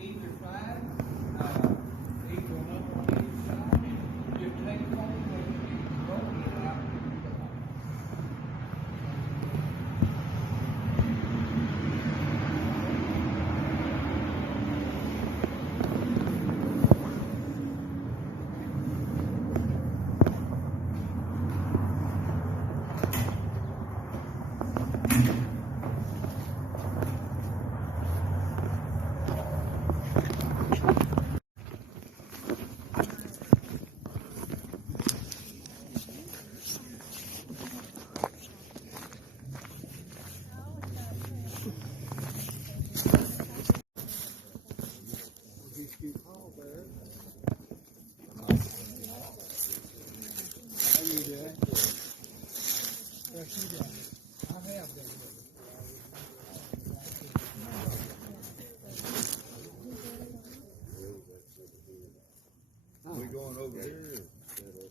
either side, equal number on each side, just take one and roll it out.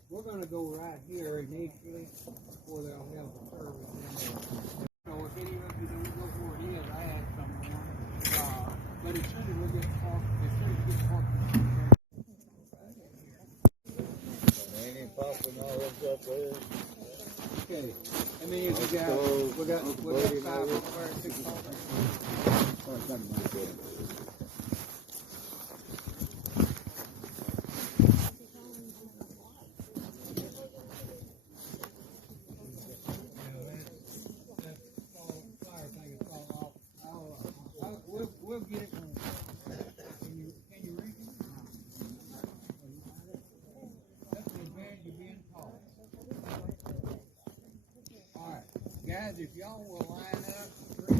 We're going to go right here initially before they'll have the service in there. So if any of you don't know where it is, I had someone. But as soon as we get parked, Ain't popping all this up there. okay. I mean, we got 5 over there, 6 over there. We'll get it. Can you read it? That's the advantage of being tall. All right, guys, if y'all will line up, 3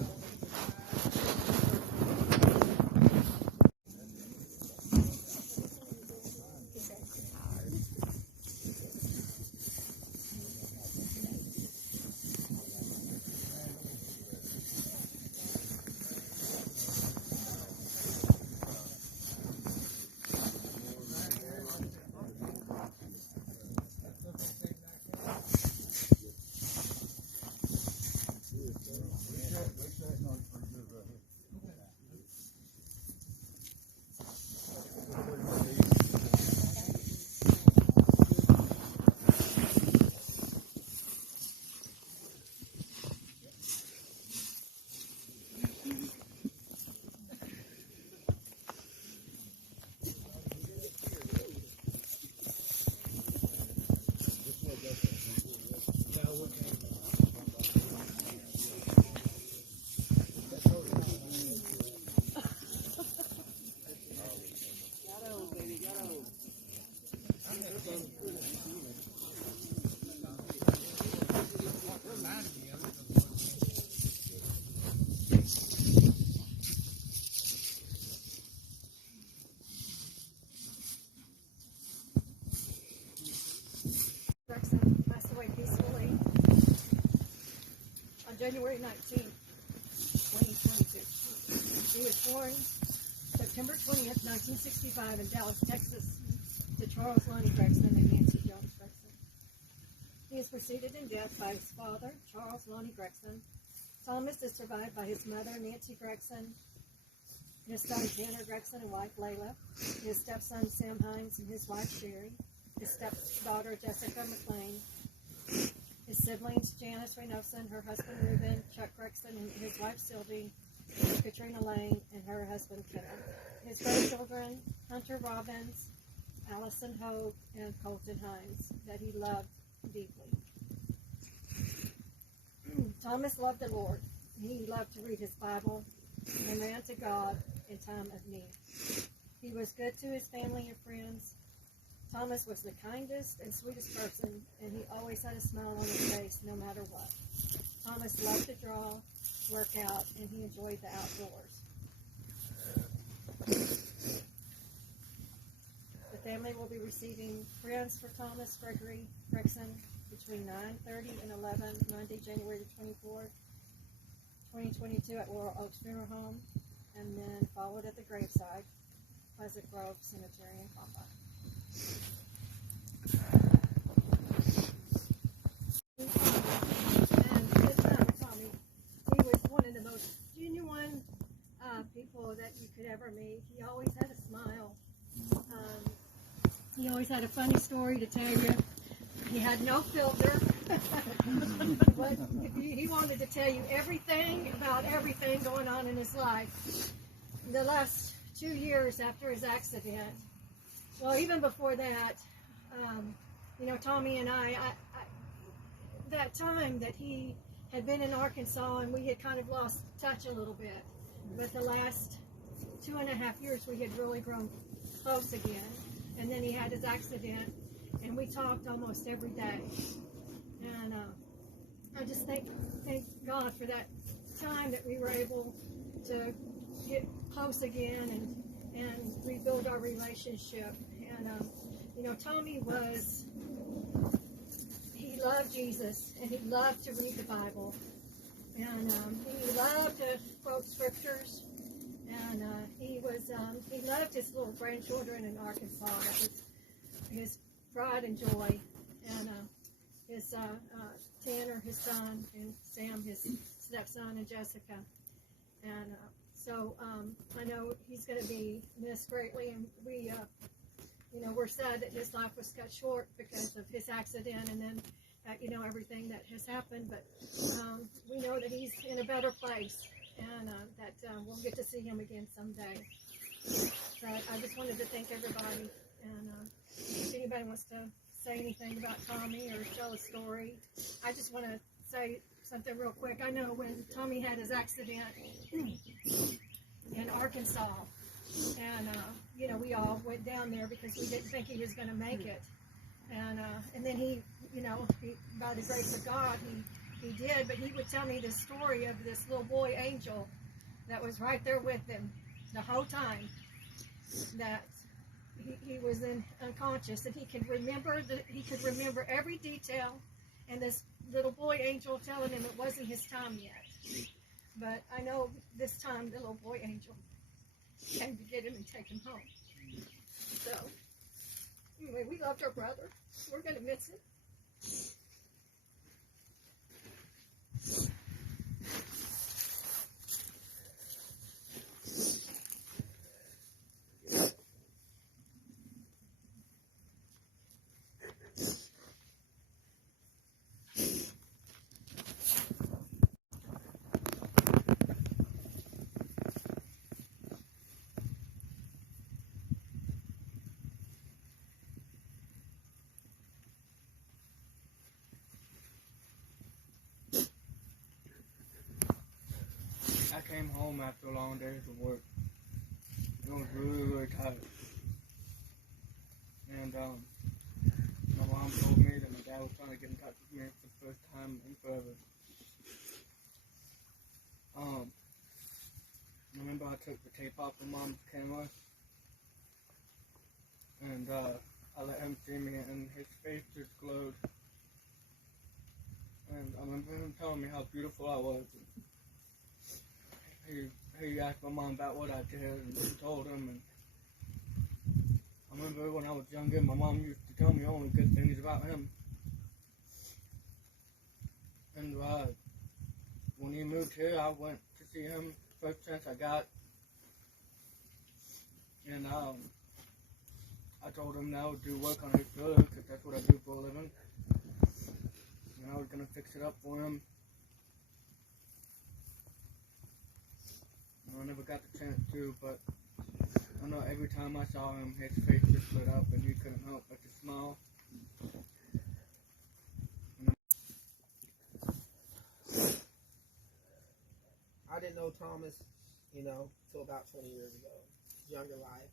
on each Gragson passed away peacefully on January 19th, 2022. He was born September 20th, 1965 in Dallas, Texas, to Charles Lonnie Gragson and Nancy Jones Gragson. He is preceded in death by his father, Charles Lonnie Gragson. Thomas is survived by his mother, Nancy Gragson, his son, Tanner Gragson, and wife, Layla, his stepson, Sam Hines, and his wife, Sherry, his stepdaughter, Jessica McLean, his siblings, Janice Reynoson, her husband, Reuben, Chuck Gragson, and his wife, Sylvie, Katrina Lane, and her husband, Kevin. His grandchildren, Hunter Robbins, Allison Hogue, and Colton Hines, that he loved deeply. Thomas loved the Lord. He loved to read his Bible and ran to God in time of need. He was good to his family and friends. Thomas was the kindest and sweetest person, and he always had a smile on his face no matter what. Thomas loved to draw, work out, and he enjoyed the outdoors. The family will be receiving friends for Thomas Gregory Gragson between 9:30 and 11, Monday, January the 24th, 2022 at Laurel Oaks Funeral Home, and then followed at the graveside, Pleasant Grove Cemetery in Papa. And this time, Tommy, he was one of the most genuine people people that you could ever meet. He always had a smile. He always had a funny story to tell you. He had no filter. But he wanted to tell you everything about everything going on in his life. The last 2 years after his accident, well, even before that, Tommy and I, that time that he had been in Arkansas and we had kind of lost touch a little bit. But the last 2.5 years, we had really grown close again. And then he had his accident, and we talked almost every day. And I just thank God for that time that we were able to get close again and rebuild our relationship. And Tommy he loved Jesus, and he loved to read the Bible, and he loved to quote scriptures, and he loved his little grandchildren in Arkansas. That was his pride and joy, and his Tanner, his son, and Sam, his stepson, and Jessica. And so I know he's going to be missed greatly, and we're sad that his life was cut short because of his accident, and then everything that has happened. But we know that he's in a better place, and that we'll get to see him again someday. So I just wanted to thank everybody, and if anybody wants to say anything about Tommy or tell a story, I just want to say something real quick. I know when Tommy had his accident in Arkansas, and we all went down there because we didn't think he was going to make it, and then he, by the grace of God, he did. But he would tell me this story of this little boy angel that was right there with him the whole time, that he was unconscious, and he could remember every detail, and this little boy angel telling him it wasn't his time yet. But I know this time the little boy angel came to get him and take him home. So anyway, we loved our brother. We're going to miss him. I came home after a long days of work. I was really, really tired. And my mom told me that my dad was trying to get in touch with me for the first time in forever. I remember I took the tape off of Mom's camera, and I let him see me, and his face just glowed. And I remember him telling me how beautiful I was. He asked my mom about what I did, and she told him. And I remember when I was younger, my mom used to tell me only good things about him. And when he moved here, I went to see him first chance I got. And I told him that I would do work on his trailer, because that's what I do for a living. And I was going to fix it up for him. I never got the chance to, but I know every time I saw him, his face just lit up, and he couldn't help but to smile. I didn't know Thomas, till about 20 years ago. Younger life,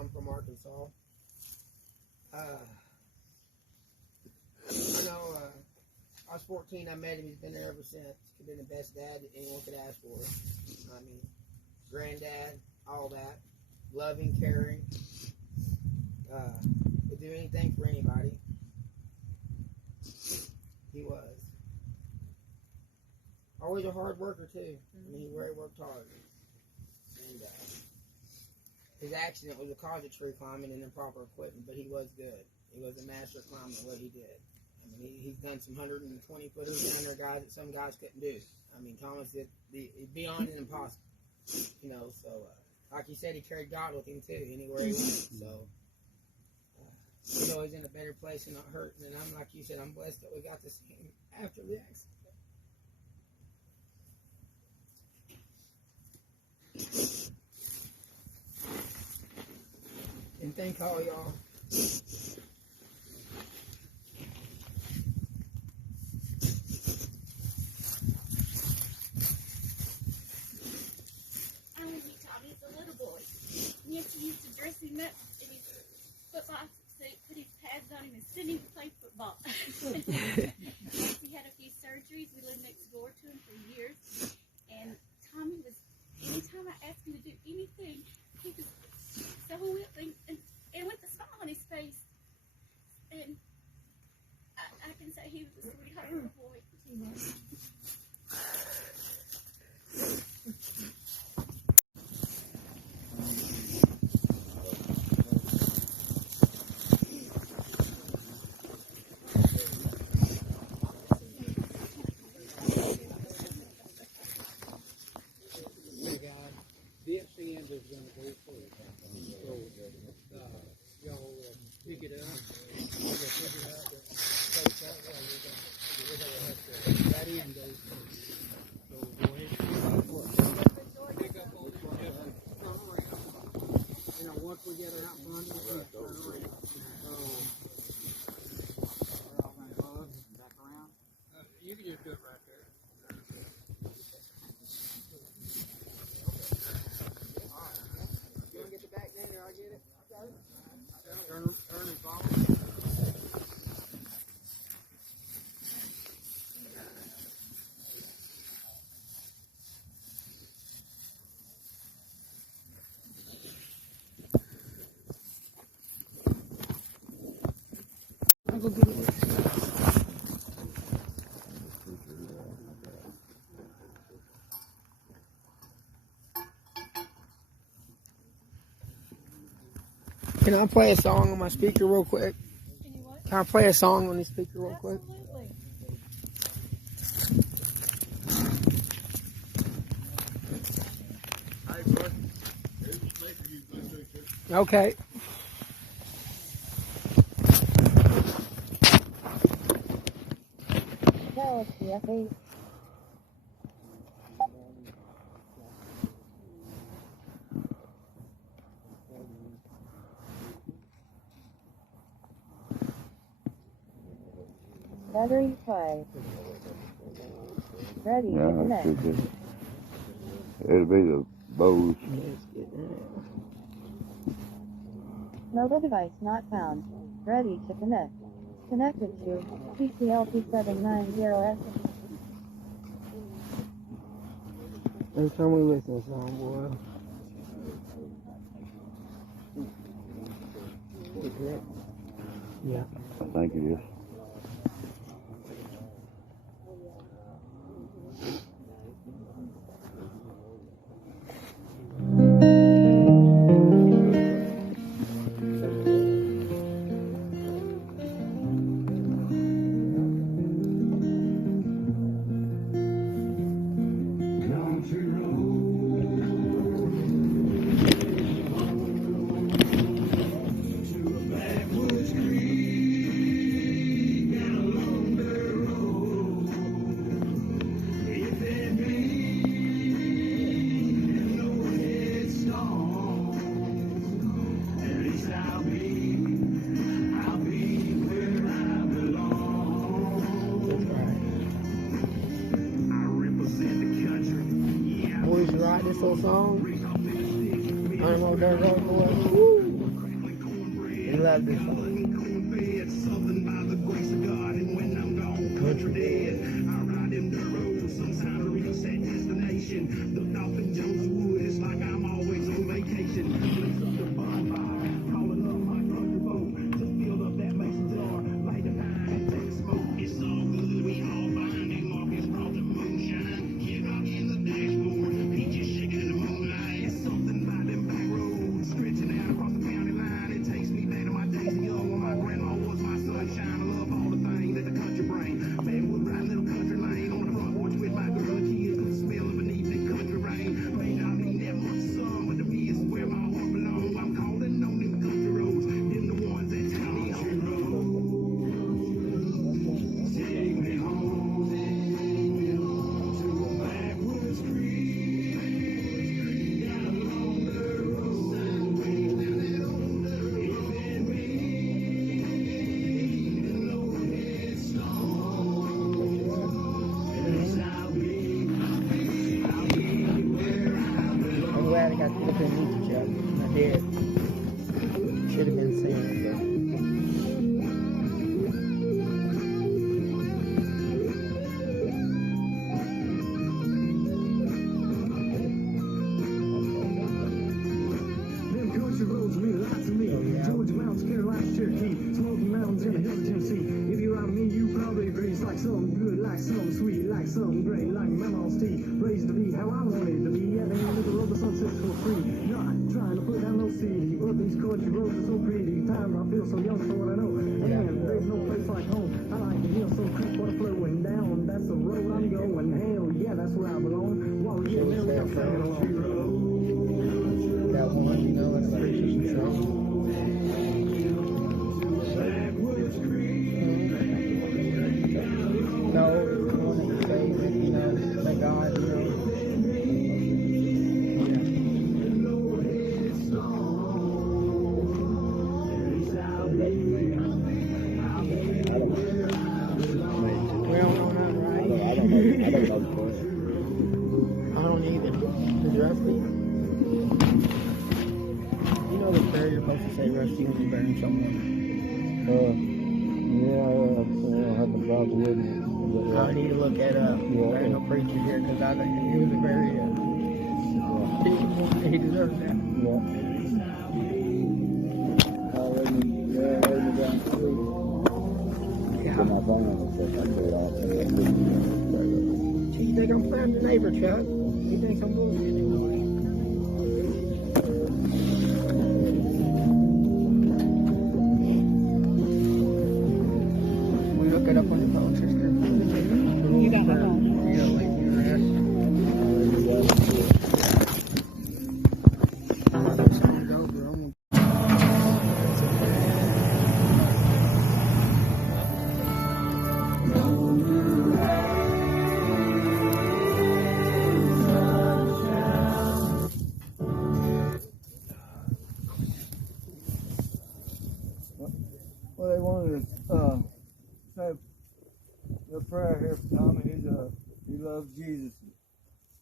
I'm from Arkansas. I know I was 14, I met him, he's been there ever since. He's been the best dad that anyone could ask for. I mean, granddad, all that. Loving, caring. Would do anything for anybody. He was. Always a hard worker, too. I mean, he really worked hard. And his accident was a cause of tree climbing and improper equipment, but he was good. He was a master climber at what he did. I mean, he's done some 120 footers down there, guys that some guys couldn't do. I mean, Thomas did beyond and impossible. You know, so like you said, he carried God with him too, anywhere he went. So he's always in a better place and not hurting. And I'm like you said, I'm blessed that we got to see him after the accident. And thank all y'all. And when he taught me as a little boy, Nancy used to dress him up in his football suit, put his pads on him, and send him to play football. He had a few surgeries. We lived next door to him for years. And Tommy was, anytime I asked him to do anything, he was so willing and with a smile on his face. And I can say he was a sweetheart of a boy. This end is going to go through. So, y'all pick it up. You'll pick it up and take that way. You're going to have to, that end goes through. So, go ahead and pick up on it. Just turn around. You know, once we get it out front, we can turn around. So, back around. You can just do it right there. Turn and follow. I'll go get it. Can I play a song on my speaker real quick? Can you what? Can I play a song on the speaker real quick? Absolutely. Okay. Galaxy F8. Battery 5. Ready to connect. It'll be the Bose. Mobile device not found. Ready to connect. Connected to PCLP790S. Every time we listen to a song, boy. Yeah. I think it is. Boys write this whole song. I don't know dirt road boys. Woo! They love this song. couldn't meet each other. I did. Should have been seeing it. Them country roads mean a lot to me. Georgia Mountains, Carolina, Cherokee, Smoky Mountains, and the hills of Tennessee. If you're out me, you probably agree. It's like something good, like something sweet, like something great, like Mama's tea. Raised to be how I wanted to be. At the end of the road, the sun sets for free. Not trying to put down no city, but these country roads are so pretty. Time I feel so young for what I know. And there's no place like home. I like to hear some creek water flowing down. That's the road I'm going. Hell yeah, that's where I belong. While we get married, I'm singing along. That one, you know, it's pretty strong. No, it's the one that you say that, you know, thank God, you know. We don't know nothing, right? I don't know the point. I don't either. Is Rusty? You know the prayer you're supposed to say, Rusty, when you're burying someone. Yeah, I have the Bible with me. I need to look that up. There ain't no preacher here because I think he was a very he deserves that. Yeah. My phone and stuff like that. Gee, you think I'm playing the neighbor, Chuck? He thinks I'm bullshitting. We look it up on your phone, sister. You got my phone. Yeah, like your ass. Something's over. I'm gonna Well, they wanted to say a prayer here for Tommy. He loves Jesus.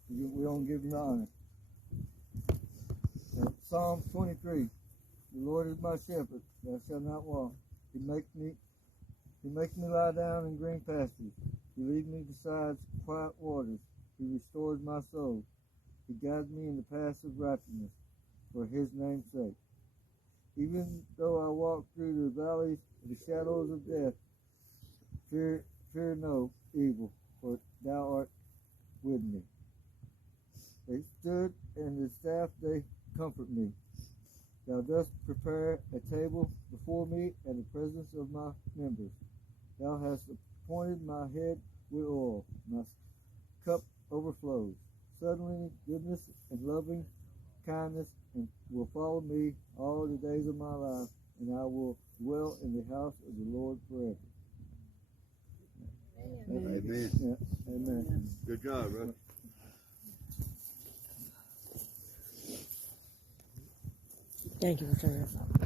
We don't give him honor. Psalm 23. The Lord is my shepherd; I shall not want. He makes me lie down in green pastures. He leads me beside quiet waters. He restores my soul. He guides me in the paths of righteousness for his name's sake. Even though I walk through the valleys of the shadows of death, fear no evil, for thou art with me. They stood, and the staff they comfort me. Thou dost prepare a table before me in the presence of my members. Thou hast appointed my head with oil. My cup overflows. Suddenly goodness and loving kindness will follow me all the days of my life, and I will dwell in the house of the Lord forever. Amen. Yeah, amen. Good job, bro. Thank you for saying that.